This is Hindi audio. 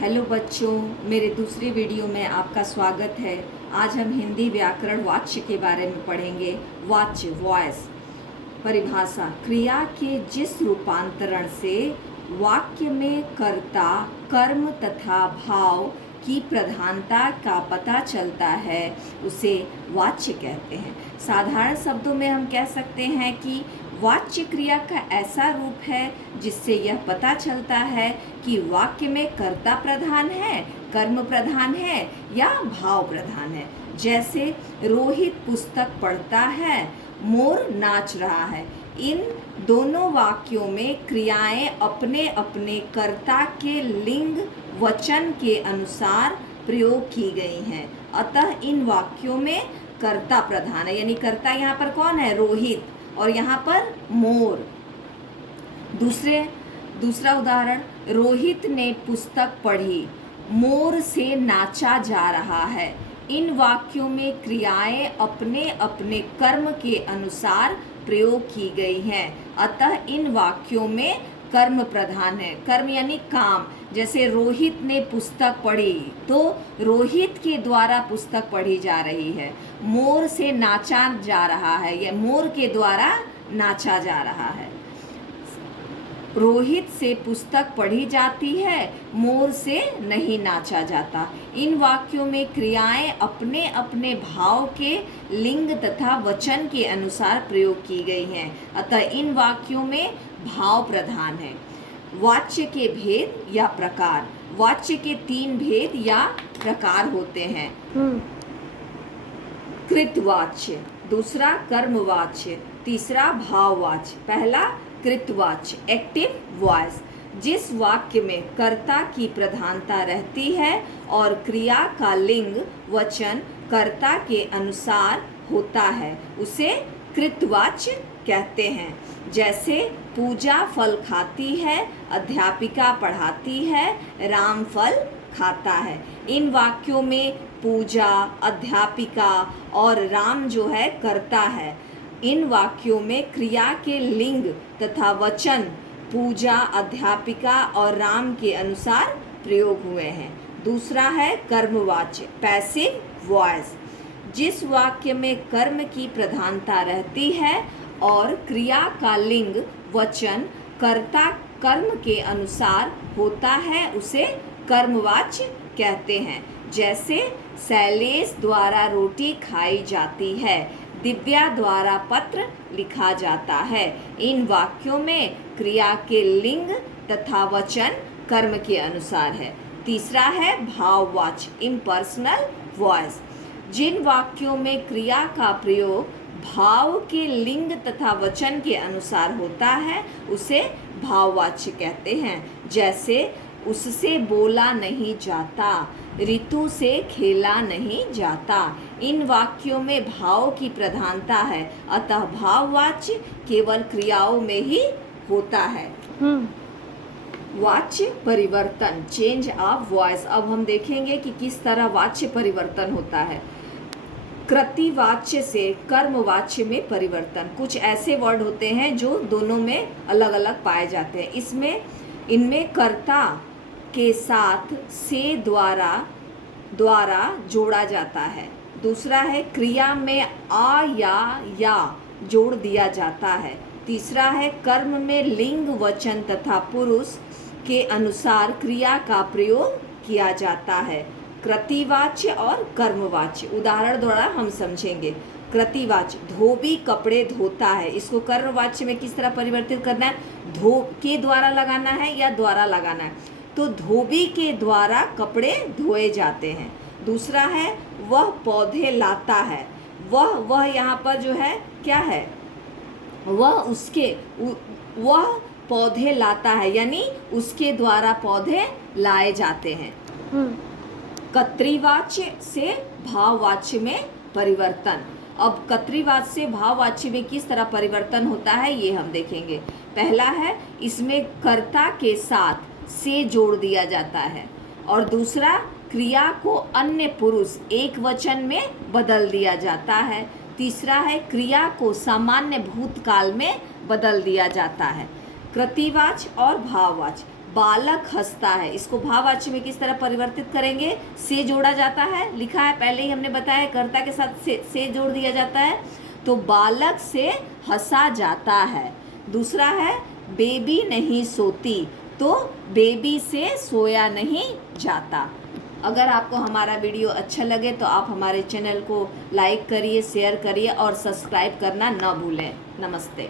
हेलो बच्चों, मेरे दूसरी वीडियो में आपका स्वागत है। आज हम हिंदी व्याकरण वाच्य के बारे में पढ़ेंगे। वाच्य वॉइस परिभाषा, क्रिया के जिस रूपांतरण से वाक्य में कर्ता, कर्म तथा भाव की प्रधानता का पता चलता है उसे वाच्य कहते हैं। साधारण शब्दों में हम कह सकते हैं कि वाच्य क्रिया का ऐसा रूप है जिससे यह पता चलता है कि वाक्य में कर्ता प्रधान है, कर्म प्रधान है या भाव प्रधान है। जैसे रोहित पुस्तक पढ़ता है, मोर नाच रहा है। इन दोनों वाक्यों में क्रियाएं अपने अपने कर्ता के लिंग वचन के अनुसार प्रयोग की गई हैं। अतः इन वाक्यों में कर्ता प्रधान है, यानी कर्ता यहाँ पर कौन है? रोहित, और यहाँ पर मोर। दूसरा उदाहरण, रोहित ने पुस्तक पढ़ी, मोर से नाचा जा रहा है। इन वाक्यों में क्रियाएं अपने अपने कर्म के अनुसार प्रयोग की गई हैं। अतः इन वाक्यों में कर्म प्रधान है। कर्म यानी काम। जैसे रोहित ने पुस्तक पढ़ी, तो रोहित के द्वारा पुस्तक पढ़ी जा रही है। मोर से नाचा जा रहा है, यह मोर के द्वारा नाचा जा रहा है। रोहित से पुस्तक पढ़ी जाती है, मोर से नहीं नाचा जाता। इन वाक्यों में क्रियाएं अपने अपने भाव के लिंग तथा वचन के अनुसार प्रयोग की गई हैं। अतः इन वाक्यों में भाव प्रधान है। वाच्य के भेद या प्रकार। वाच्य के 3 भेद या प्रकार होते हैं। कृतवाच्य, दूसरा कर्मवाच्य, तीसरा भाववाच्य। पहला कृतवाच्य, एक्टिव वॉइस, जिस वाक्य में कर्ता की प्रधानता रहती है और क्रिया का लिंग वचन कर्ता के अनुसार होता है, उसे कृतवाच्य कहते हैं। जैसे पूजा फल खाती है, अध्यापिका पढ़ाती है, राम फल खाता है। इन वाक्यों में पूजा, अध्यापिका और राम जो है कर्ता है। इन वाक्यों में क्रिया के लिंग तथा वचन पूजा, अध्यापिका और राम के अनुसार प्रयोग हुए हैं। दूसरा है कर्मवाच्य, पैसिव वॉइस, जिस वाक्य में कर्म की प्रधानता रहती है और क्रिया का लिंग वचन कर्ता कर्म के अनुसार होता है, उसे कर्मवाच्य कहते हैं। जैसे शैलेश द्वारा रोटी खाई जाती है, दिव्या द्वारा पत्र लिखा जाता है। इन वाक्यों में क्रिया के लिंग तथा वचन कर्म के अनुसार है। तीसरा है भाववाच्य, इम्पर्सनल वॉइस, जिन वाक्यों में क्रिया का प्रयोग भाव के लिंग तथा वचन के अनुसार होता है, उसे भाववाच्य कहते हैं। जैसे उससे बोला नहीं जाता, ऋतु से खेला नहीं जाता। इन वाक्यों में भाव की प्रधानता है, अतः भाववाच्य केवल क्रियाओं में ही होता है। वाच्य परिवर्तन, चेंज ऑफ वॉइस। अब हम देखेंगे कि किस तरह वाच्य परिवर्तन होता है। कृतिवाच्य से कर्मवाच्य में परिवर्तन। कुछ ऐसे वर्ड होते हैं जो दोनों में अलग अलग पाए जाते हैं। इनमें कर्ता के साथ से द्वारा जोड़ा जाता है। दूसरा है क्रिया में आ या जोड़ दिया जाता है। तीसरा है कर्म में लिंग वचन तथा पुरुष के अनुसार क्रिया का प्रयोग किया जाता है। कृतिवाच्य और कर्मवाच्य, उदाहरण द्वारा हम समझेंगे। कृतिवाच्य, धोबी कपड़े धोता है, इसको कर्मवाच्य में किस तरह परिवर्तित करना है? धो के द्वारा लगाना है या द्वारा लगाना है? तो धोबी के द्वारा कपड़े धोए जाते हैं। दूसरा है वह पौधे लाता है। वह यहाँ पर जो है क्या है? वह पौधे लाता है, यानी उसके द्वारा पौधे लाए जाते हैं। कर्तृवाच्य से भाववाच्य में परिवर्तन। अब कर्तृवाच्य से भाववाच्य में किस तरह परिवर्तन होता है, ये हम देखेंगे। पहला है, इसमें कर्ता के साथ से जोड़ दिया जाता है, और दूसरा क्रिया को अन्य पुरुष एक वचन में बदल दिया जाता है। तीसरा है क्रिया को सामान्य भूतकाल में बदल दिया जाता है। कृतिवाच्य और भाववाच्य, बालक हंसता है, इसको भाववाची में किस तरह परिवर्तित करेंगे? से जोड़ा जाता है, लिखा है पहले ही हमने बताया, कर्ता के साथ से जोड़ दिया जाता है, तो बालक से हंसा जाता है। दूसरा है बेबी नहीं सोती, तो बेबी से सोया नहीं जाता। अगर आपको हमारा वीडियो अच्छा लगे तो आप हमारे चैनल को लाइक करिए, शेयर करिए और सब्सक्राइब करना ना भूलें। नमस्ते।